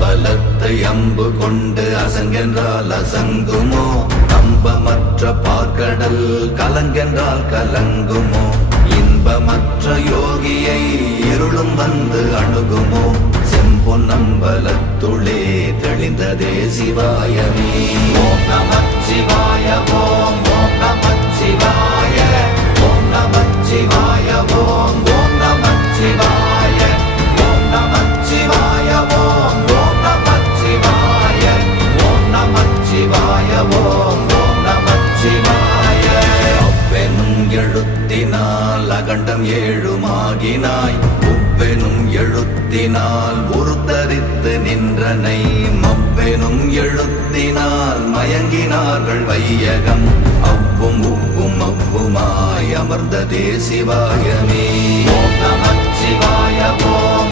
அம்பலத்தை அம்பு கொண்டு அசங்கென்றால் அசங்குமோ? நம்பமற்ற பார்க்கடல் கலங்கென்றால் கலங்குமோ? இன்பமற்ற யோகியை இருளும் வந்து அணுகுமோ? செம்பொன்னம்பலத்துளே தெளிந்ததே சிவாயமே. ஓம் நமச்சிவாய ஓம் ஓம் நமச்சிவாய ஓம் நமச்சிவாய ஓம் ஓம் நமச்சிவாய ஓம் நமச்சிவாய ஓம் ஓம் நமச்சிவாய ஓம் நமச்சிவாய ஓம் ஓம் நமச்சிவாய. அவ்வெனும் எழுத்தினால் அகண்டம் ஏழுமாகினாய், உவ்வெனும் எழுத்தினால் உருத்தரித்து நின்றனை, மவ்வெனும் எழுத்தினால் மயங்கினார்கள் வையகம். அவ்வும் உவ்வும் அவ்வுமாய் அமர்ந்ததே சிவாயமே. ஓம் நமச்சிவாய ஓம்